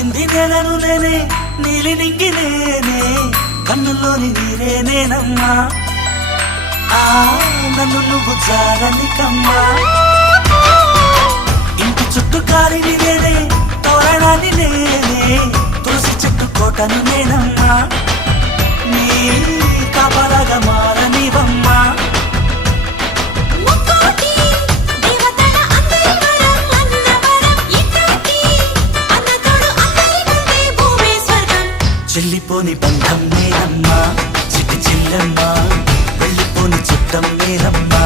తాకింది నేలను నేనే నీలి నింగి నేనే కన్నుల్లోని నీరే నేనమ్మా నన్ను నువ్వు జారని కమ్మా ఇంటి చుట్టూ కాలిని నేనే తోరణాన్ని నేనే తులసి చెట్టు కోటను నేనమ్మా నీ కాపలాగా మారనివమ్మా చెల్లిపోని బంధం నేనమ్మా చిట్టి చెల్లెమ్మా వెళ్ళిపోని చిత్తం నేనమ్మా